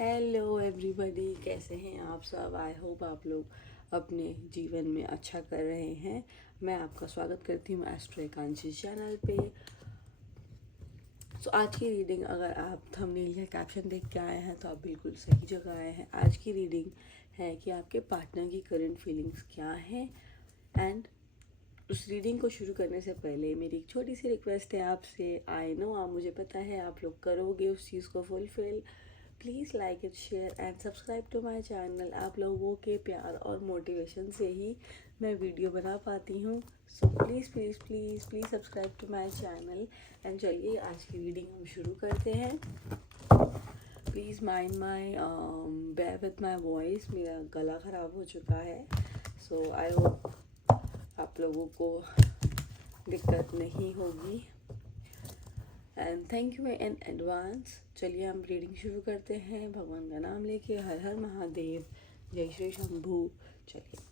Hello everybody, कैसे हैं आप सब। आई होप आप लोग अपने जीवन में अच्छा कर रहे हैं। मैं आपका स्वागत करती हूँ एस्ट्रो एकांशी चैनल पे। आज की रीडिंग, अगर आप थंबनेल या कैप्शन देख के आए हैं तो आप बिल्कुल सही जगह आए हैं। आज की रीडिंग है कि आपके पार्टनर की करंट फीलिंग्स क्या हैं। एंड उस रीडिंग को शुरू करने से पहले मेरी एक छोटी सी रिक्वेस्ट है आपसे। आई नो आप, मुझे पता है आप लोग करोगे उस चीज़ को fulfil. Please like it, share and subscribe to my channel. आप लोगों के प्यार और मोटिवेशन से ही मैं वीडियो बना पाती हूँ। So please please please please subscribe to my channel. And चलिए आज की रीडिंग हम शुरू करते हैं। Please mind my bear with my voice, मेरा गला ख़राब हो चुका है। सो आई होप आप लोगों को दिक्कत नहीं होगी। And thank you in advance. चलिए हम रीडिंग शुरू करते हैं भगवान का नाम लेके। हर हर महादेव, जय श्री शंभू। चलिए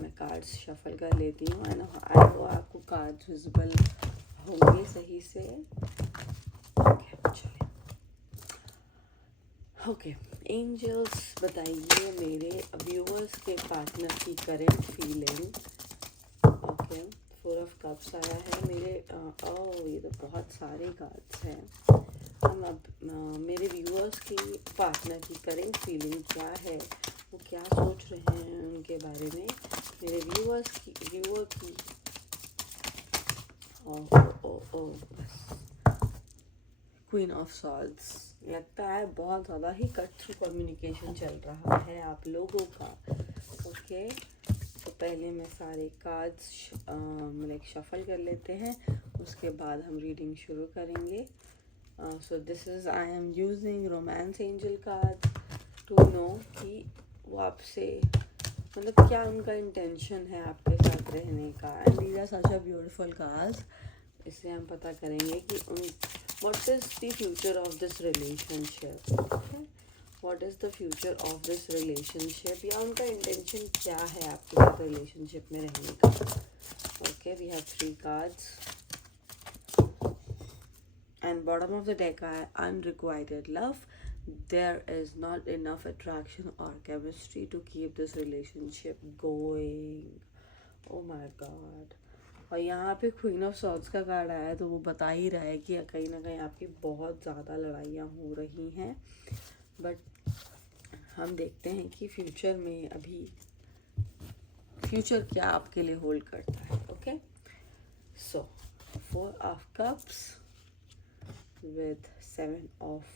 मैं कार्ड्स शफल कर लेती हूँ। एंड आई नो आपको कार्ड्स विजिबल होंगे सही से। ओके एंजल्स, बताइए मेरे व्यूअर्स के पार्टनर की current feeling. Okay, 4 of cups आया है मेरे। ये तो बहुत सारे कार्ड्स हैं। हम अब मेरे व्यूअर्स की पार्टनर की करेंट फीलिंग क्या है, वो क्या सोच रहे हैं उनके बारे में। मेरे व्यूअर की क्वीन ऑफ सॉर्ड्स। लगता है बहुत ज़्यादा ही कट थ्रू कम्युनिकेशन चल रहा है आप लोगों का। ओके, तो पहले मैं सारे कार्ड्स लाइक शफल कर लेते हैं, उसके बाद हम रीडिंग शुरू करेंगे। So this is, I am using romance angel card to know कि वो आपसे मतलब क्या उनका इंटेंशन है आपके साथ रहने का। And these are such a beautiful cards. इससे हम पता करेंगे कि उन what is the future of this relationship. What is the future of this relationship, या उनका इंटेंशन क्या है आपके साथ रिलेशनशिप में रहने का। Okay, we have 3 cards and bottom of the deck are unrequited love. There is not enough attraction or chemistry to keep this relationship going. Oh my god. और यहाँ पे क्वीन ऑफ सॉर्ड्स का card आया है, तो वो बता ही रहा है कि कहीं ना कहीं आपकी बहुत ज़्यादा लड़ाइयाँ हो रही हैं। बट हम देखते हैं कि फ्यूचर में अभी फ्यूचर क्या आपके लिए होल्ड करता है। Okay, so 4 of cups with 7 of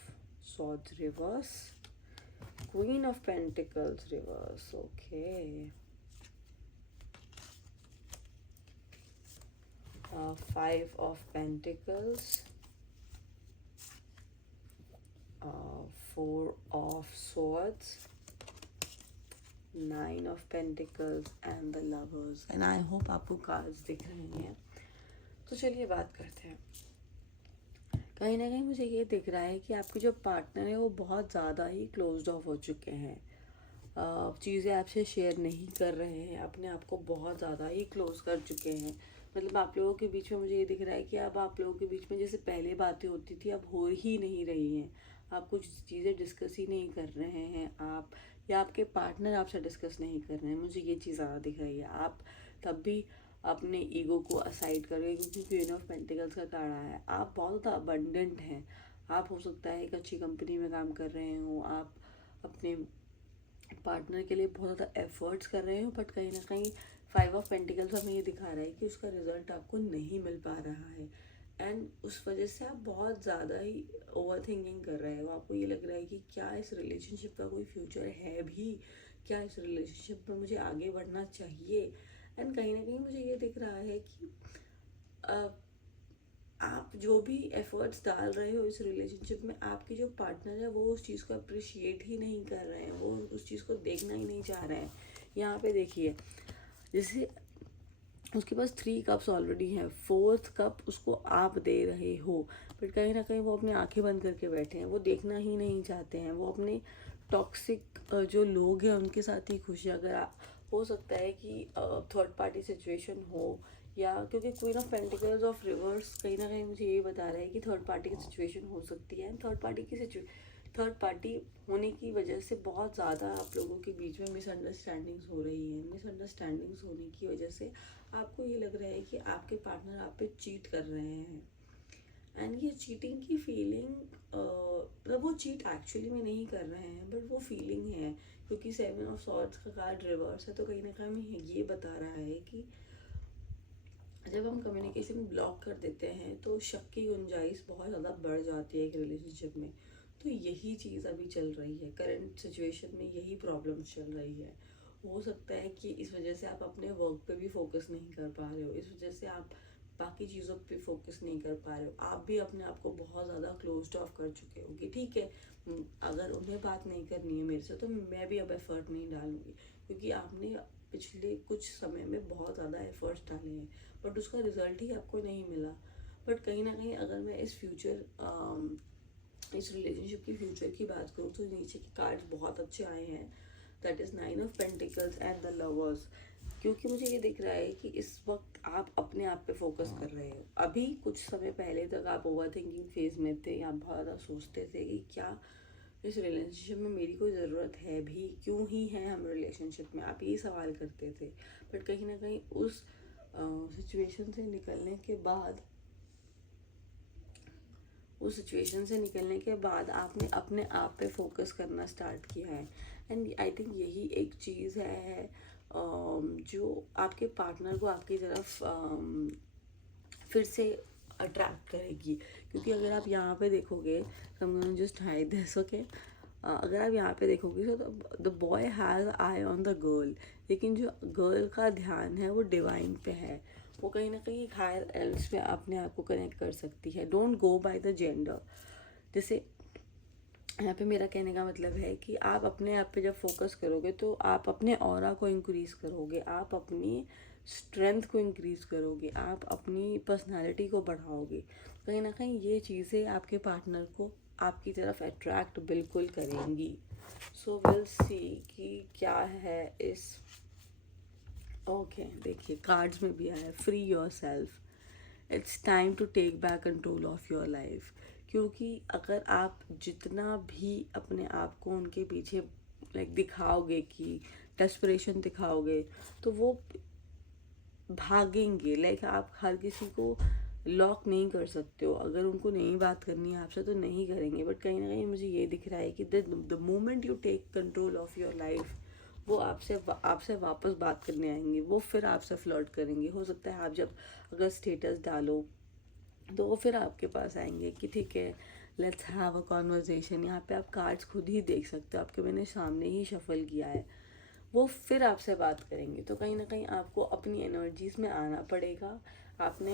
swords reverse, queen of pentacles reverse. Okay, 5 of pentacles, 4 of swords, 9 of pentacles and the lovers. And I hope आपको कार्ड्स दिख रही हैं। तो चलिए बात करते हैं। कहीं ना कहीं मुझे ये दिख रहा है कि आपके जो पार्टनर है वो बहुत ज़्यादा ही क्लोज्ड ऑफ हो चुके हैं। चीज़ें आपसे शेयर नहीं कर रहे हैं, अपने आप को बहुत ज़्यादा ही क्लोज कर चुके हैं। मतलब आप लोगों के बीच में मुझे ये दिख रहा है कि अब आप लोगों के बीच में जैसे पहले बातें होती थी अब हो ही नहीं रही हैं। आप कुछ चीज़ें डिस्कस ही नहीं कर रहे हैं, आप या आपके पार्टनर आपसे डिस्कस नहीं कर रहे हैं। मुझे ये चीज़ ज़्यादा दिख रही है। आप तब भी अपने ईगो को असाइड करें, क्योंकि क्वीन ऑफ पेंटिकल्स का कार्ड आया है। आप बहुत ज़्यादा अबंडेंट हैं। आप हो सकता है एक अच्छी कंपनी में काम कर रहे हो, आप अपने पार्टनर के लिए बहुत ज़्यादा एफर्ट्स कर रहे हो, बट कहीं ना कहीं 5 ऑफ पेंटिकल्स हमें ये दिखा रहा है कि उसका रिजल्ट आपको नहीं मिल पा रहा है। एंड उस वजह से आप बहुत ज़्यादा ही ओवर थिंकिंग कर रहे हो। आपको ये लग रहा है कि क्या इस रिलेशनशिप का कोई फ्यूचर है भी, क्या इस रिलेशनशिप में मुझे आगे बढ़ना चाहिए। एंड कहीं ना कहीं मुझे ये दिख रहा है कि आप जो भी एफर्ट्स डाल रहे हो इस रिलेशनशिप में, आपकी जो पार्टनर है वो उस चीज़ को अप्रिशिएट ही नहीं कर रहे हैं, वो उस चीज़ को देखना ही नहीं चाह रहे हैं। यहाँ पे देखिए, जैसे उसके पास 3 कप्स ऑलरेडी हैं, 4th कप उसको आप दे रहे हो, बट कहीं ना कहीं वो अपनी आंखें बंद करके बैठे हैं, वो देखना ही नहीं चाहते हैं। वो अपने टॉक्सिक जो लोग हैं उनके साथ ही खुश है। अगर आप, हो सकता है कि थर्ड पार्टी सिचुएशन हो, या क्योंकि queen of pentacles of reverse कहीं ना कहीं मुझे ये बता रहा है कि थर्ड पार्टी की सिचुएशन हो सकती है। थर्ड पार्टी होने की वजह से बहुत ज़्यादा आप लोगों के बीच में मिसअंडरस्टैंडिंग्स हो रही हैं। मिसअंडरस्टैंडिंग्स होने की वजह से आपको ये लग रहा है कि आपके पार्टनर आप पे चीट कर रहे हैं। एंड ये चीटिंग की फीलिंग, मतलब वो चीट एक्चुअली में नहीं कर रहे हैं, बट वो फीलिंग है, क्योंकि 7 ऑफ सॉर्ड्स का कार्ड रिवर्स है। तो कहीं ना कहीं ये बता रहा है कि जब हम कम्युनिकेशन ब्लॉक कर देते हैं तो शक की गुंजाइश बहुत ज़्यादा बढ़ जाती है एक रिलेशनशिप में। तो यही चीज़ अभी चल रही है करंट सिचुएशन में, यही प्रॉब्लम चल रही है। हो सकता है कि इस वजह से आप अपने वर्क पे भी फोकस नहीं कर पा रहे हो, इस वजह से आप बाकी चीज़ों पे फोकस नहीं कर पा रहे हो। आप भी अपने आप को बहुत ज़्यादा क्लोज्ड ऑफ कर चुके हो कि ठीक है, अगर उन्हें बात नहीं करनी है मेरे से तो मैं भी अब एफर्ट नहीं डालूंगी, क्योंकि आपने पिछले कुछ समय में बहुत ज़्यादा एफर्ट्स डाले हैं, बट उसका रिजल्ट ही आपको नहीं मिला। बट कहीं ना कहीं अगर मैं इस रिलेशनशिप की फ्यूचर की बात करूँ तो नीचे के कार्ड्स बहुत अच्छे आए हैं। That is 9 of pentacles and the lovers. क्योंकि मुझे ये दिख रहा है कि इस वक्त आप अपने आप पे फोकस कर रहे हो। अभी कुछ समय पहले तक आप ओवर थिंकिंग फेज में थे, या बहुत ज़्यादा सोचते थे कि क्या इस रिलेशनशिप में मेरी कोई ज़रूरत है भी, क्यों ही है हम रिलेशनशिप में, आप यही सवाल करते थे। बट कहीं ना कहीं उस सिचुएशन से निकलने के बाद आपने अपने आप पे फोकस करना स्टार्ट किया है। एंड आई थिंक यही एक चीज़ है जो आपके पार्टनर को आपकी तरफ फिर से अट्रैक्ट करेगी। क्योंकि अगर आप यहाँ पे देखोगे, जस्ट हाइड दिस, ओके, अगर आप यहाँ पे देखोगे तो the boy has I on the girl, लेकिन जो गर्ल का ध्यान है वो डिवाइन पे है। वो कहीं ना कहीं एक हायर एल्स पे अपने आप को कनेक्ट कर सकती है। Don't go by the gender. जैसे यहाँ पे मेरा कहने का मतलब है कि आप अपने आप पे जब फोकस करोगे तो आप अपने ऑरा को इंक्रीज़ करोगे, आप अपनी स्ट्रेंथ को इंक्रीज़ करोगे, आप अपनी पर्सनालिटी को बढ़ाओगे। कहीं ना कहीं ये चीज़ें आपके पार्टनर को आपकी तरफ अट्रैक्ट बिल्कुल करेंगी। सो विल सी कि क्या है इस ओके देखिए कार्ड्स में भी आया free yourself, it's time to take back control of your life. क्योंकि अगर आप जितना भी अपने आप को उनके पीछे दिखाओगे कि डेस्परेशन दिखाओगे, तो वो भागेंगे। आप हर किसी को लॉक नहीं कर सकते हो, अगर उनको नहीं बात करनी है आपसे तो नहीं करेंगे। बट कहीं ना कहीं मुझे ये दिख रहा है कि the moment you take control of your life, वो आपसे वापस बात करने आएंगे, वो फिर आपसे फ्लर्ट करेंगे। हो सकता है आप जब अगर स्टेटस डालो तो वो फिर आपके पास आएंगे कि ठीक है, लेट्स हैव अ कॉन्वर्जेशन। यहाँ पे आप कार्ड्स खुद ही देख सकते हो, आपके मैंने सामने ही शफल किया है। वो फिर आपसे बात करेंगे। तो कहीं ना कहीं आपको अपनी एनर्जीज में आना पड़ेगा। आपने